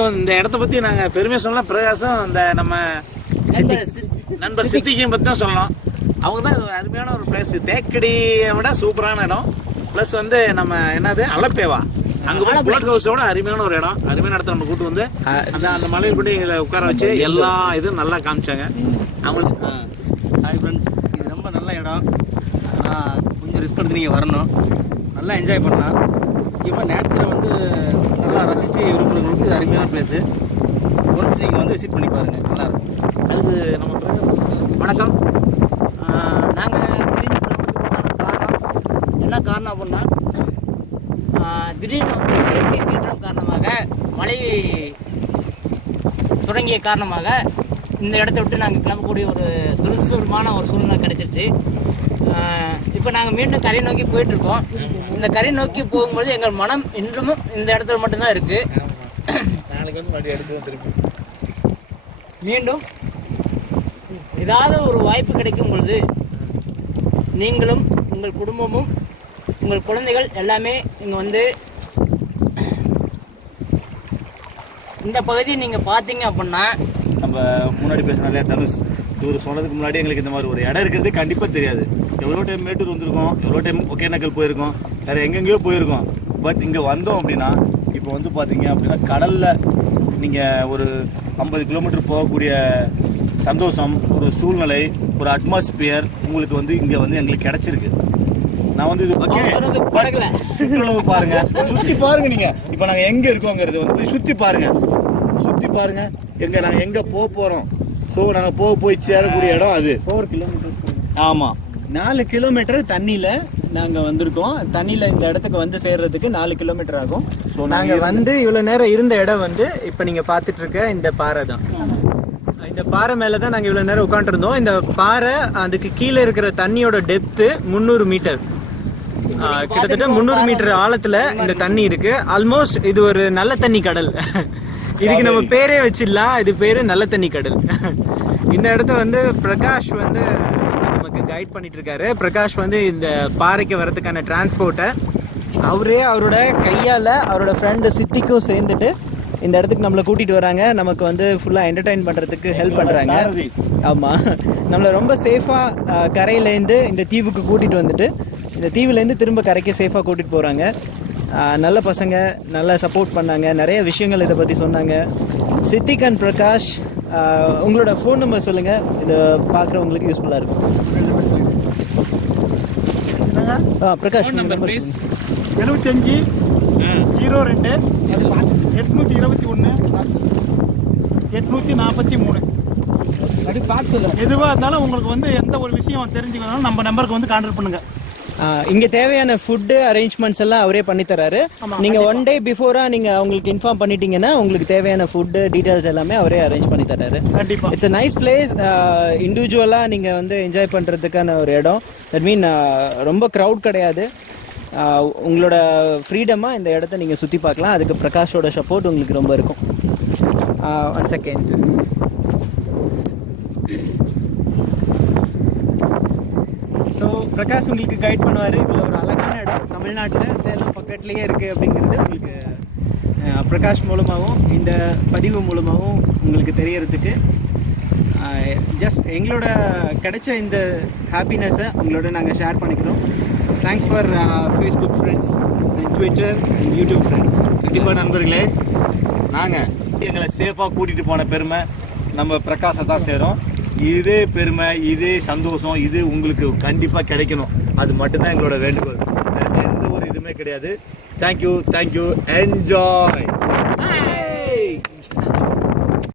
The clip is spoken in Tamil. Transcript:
இந்த இடத்த பத்தி நாங்க பெருமையா சொல்லலாம். பிரகாசம் அந்த நம்ம நண்பர் சித்திக்கையும் பத்தி தான் சொல்லலாம். அவங்க தான் அருமையான ஒரு பிளேஸ். தேக்கடியை விட சூப்பரான இடம். பிளஸ் வந்து நம்ம என்னது அலப்பேவா அங்க போய் புல்லட் ஹவுஸோட அருமையான ஒரு இடம். அருமையான இடத்த நம்ம கூட்டு வந்து அந்த மலையில் போய் எங்களை உட்கார வச்சு எல்லா இதுவும் நல்லா காமிச்சாங்க. அவங்களுக்கு ஹாய் ஃப்ரெண்ட்ஸ், இது ரொம்ப நல்ல இடம். ஆனால் கொஞ்சம் ரிஸ்க் எடுத்து நீங்கள் வரணும், நல்லா என்ஜாய் பண்ணலாம். முக்கியமாக நேச்சரை வந்து நல்லா ரசித்து விரும்புகிறவங்களுக்கு இது அருமையான பிளேஸு. ஒன்ஸ் நீங்கள் வந்து விசிட் பண்ணி பாருங்கள், நல்லாயிருக்கும். அது நம்ம வணக்கம். நாங்கள் திடீர்னு கிளம்புறதுக்கு காரணம் என்ன காரணம் அப்படின்னா, திடீர்னு வந்து இயற்கை சீற்றம் காரணமாக மழை தொடங்கிய காரணமாக இந்த இடத்த விட்டு நாங்கள் கிளம்பக்கூடிய ஒரு துரதிர்ஷ்டமான ஒரு சூழ்நிலை கிடைச்சிருச்சு. இப்போ நாங்கள் மீண்டும் கரை நோக்கி போயிட்டுருக்கோம். இந்த கரை நோக்கி போகும்போது எங்கள் மனம் இன்றும் இந்த இடத்துல மட்டும்தான் இருக்குது. நாளைக்கு வந்து மறுபடியும் எடுத்து திருப்பி மீண்டும் ஏதாவது ஒரு வாய்ப்பு கிடைக்கும் பொழுது நீங்களும் உங்கள் குடும்பமும் உங்கள் குழந்தைகள் எல்லாமே இங்கே வந்து இந்த பகுதியை நீங்கள் பார்த்தீங்க அப்படின்னா, நம்ம முன்னாடி பேசினாலே தனுஷ் இவர் சொன்னதுக்கு முன்னாடி எங்களுக்கு இந்த மாதிரி ஒரு இடம் இருக்கிறது கண்டிப்பாக தெரியாது. எவ்வளோ டைம் மேட்டூர் வந்திருக்கோம், எவ்வளோ டைம் ஒகேனக்கல் போயிருக்கோம், வேறு எங்கெங்கேயோ போயிருக்கோம். பட் இங்கே வந்தோம் அப்படின்னா இப்போ வந்து பார்த்தீங்க அப்படின்னா கடலில் நீங்கள் ஒரு 50 கிலோமீட்டர் போகக்கூடிய சந்தோஷம், ஒரு சூழ்நிலை, ஒரு அட்மாஸ்பியர் உங்களுக்கு வந்து இங்கே வந்து எங்களுக்கு கிடச்சிருக்கு. நான் வந்து இது சுற்றுலவு பாருங்க, சுற்றி பாருங்க. நீங்கள் இப்போ நாங்கள் எங்கே இருக்கோங்கிறது வந்து போய் சுற்றி பாருங்க எங்கே நாங்கள் எங்கே போக போகிறோம். ஸோ நாங்கள் போய் சேரக்கூடிய இடம் அது 4 கிலோமீட்டர். ஆமாம், 4 கிலோமீட்டர் தண்ணியில் நாங்கள் வந்திருக்கோம். தண்ணியில் இந்த இடத்துக்கு வந்து சேர்றதுக்கு 4 கிலோமீட்டர் ஆகும். ஸோ நாங்கள் வந்து இவ்வளோ நேரம் இருந்த இடம் வந்து இப்போ நீங்கள் பார்த்துட்டு இருக்க இந்த பாறை தான். இந்த பாறை மேலே தான் நாங்கள் இவ்வளோ நேரம் உட்காந்துருந்தோம். இந்த பாறை அதுக்கு கீழே இருக்கிற தண்ணியோட டெப்த்து 300 மீட்டர். கிட்டத்தட்ட 300 மீட்டர் ஆழத்தில் இந்த தண்ணி இருக்கு. ஆல்மோஸ்ட் இது ஒரு நல்ல தண்ணி கடல். இதுக்கு நம்ம பேரே வச்சிடலாம், இது பேரு நல்ல தண்ணி கடல். இந்த இடத்த வந்து பிரகாஷ் வந்து நமக்கு கைட் பண்ணிட்டு இருக்காரு. பிரகாஷ் வந்து இந்த பாறைக்கு வரதுக்கான டிரான்ஸ்போர்ட்டை அவரே அவரோட கையால் அவரோட ஃப்ரெண்டு சித்திக்கும் சேர்ந்துட்டு இந்த இடத்துக்கு நம்மளை கூட்டிகிட்டு வராங்க. நமக்கு வந்து ஃபுல்லாக என்டர்டைன் பண்ணுறதுக்கு ஹெல்ப் பண்ணுறாங்க. ஆமாம், நம்மளை ரொம்ப சேஃபாக கரையிலேருந்து இந்த தீவுக்கு கூட்டிகிட்டு வந்துட்டு இந்த தீவுலேருந்து திரும்ப கரைக்கு சேஃபாக கூட்டிகிட்டு போகிறாங்க. நல்ல பசங்க, நல்லா சப்போர்ட் பண்ணாங்க, நிறைய விஷயங்கள் இதை பற்றி சொன்னாங்க. சித்திக் அண்ட் பிரகாஷ், உங்களோட ஃபோன் நம்பர் சொல்லுங்கள், இதை பார்க்குறவங்களுக்கு யூஸ்ஃபுல்லாக இருக்கும். Prakash number please. 75 02 821 843. அப்படி பார்த்து சொல்லுங்கள். எதுவாக இருந்தாலும் உங்களுக்கு வந்து எந்த ஒரு விஷயம் தெரிஞ்சுக்கணும், நம்ம நம்பருக்கு வந்து கான்டாக்ட் பண்ணுங்கள். இங்கே தேவையான ஃபுட்டு அரேஞ்ச்மெண்ட்ஸ் எல்லாம் அவரே பண்ணி தராரு. நீங்கள் 1 டே பிஃபோராக நீங்கள் அவங்களுக்கு இன்ஃபார்ம் பண்ணிட்டீங்கன்னா உங்களுக்கு தேவையான ஃபுட்டு டீட்டெயில்ஸ் எல்லாமே அவரே அரேஞ்ச் பண்ணி தராரு. கண்டிப்பாக இட்ஸ் a நைஸ் பிளேஸ். இண்டிவிஜுவலாக நீங்கள் வந்து என்ஜாய் பண்ணுறதுக்கான ஒரு இடம். தட் மீன் ரொம்ப க்ரௌட் கிடையாது. உங்களோட ஃப்ரீடமாக இந்த இடத்த நீங்கள் சுற்றி பார்க்கலாம். அதுக்கு பிரகாஷோட சப்போர்ட் உங்களுக்கு ரொம்ப இருக்கும். 1 செகண்ட். ஸோ பிரகாஷ் உங்களுக்கு கைட் பண்ணுவார். இதில் ஒரு அழகான இடம் தமிழ்நாட்டில் சேலம் பக்கத்துலேயே இருக்குது அப்படிங்கிறது உங்களுக்கு பிரகாஷ் மூலமாகவும் இந்த பதிவு மூலமாகவும் உங்களுக்கு தெரியறதுக்கு ஜஸ்ட் எங்களோட கிடைச்ச இந்த ஹாப்பினஸை உங்களோட நாங்கள் ஷேர் பண்ணிக்கிறோம். Thanks for Facebook friends and Twitter and YouTube friends. கண்டிப்பாக நண்பர்களே, நாங்கள் எங்களை சேஃபாக கூட்டிகிட்டு போன பெருமை நம்ம பிரகாஷை தான் சேரும். இதே பெருமை, இதே சந்தோஷம், இது உங்களுக்கு கண்டிப்பாக கிடைக்கணும். அது மட்டும்தான் எங்களோட வேண்டுகோள். வேறு எந்த ஒரு இதுவுமே கிடையாது. Thank you, enjoy.